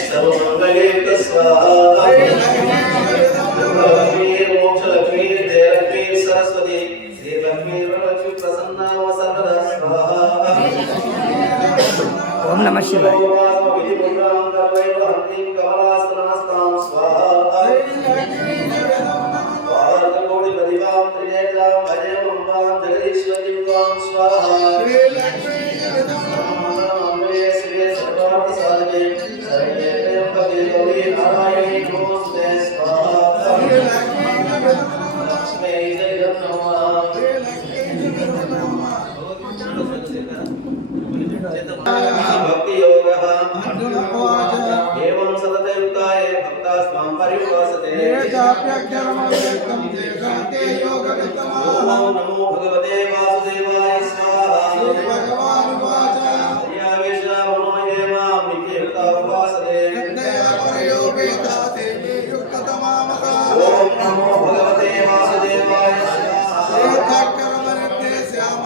సర్వమంగళేక స్వాహ మోక్షలక్ష్మీ జయలక్ష్మీ సరస్వతి శ్రీలక్ష్మీ లక్ష్మి ప్రసన్న సర్వదా స్వాహ ఓం నమ శివాయ. కమలాసనాస్తాం స్వాహ योगः एवं सततयुक्ताय भक्तास्मां परिवासते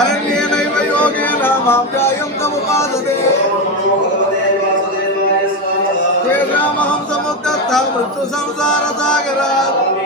अरण्येनैव योगेन मां ध्यायं तमुपासते ॐ नमो भगवते वासुदेवाय स्वाहा तेषामहं समुद्धतः मृत्युसंसारसागरात् स्वामी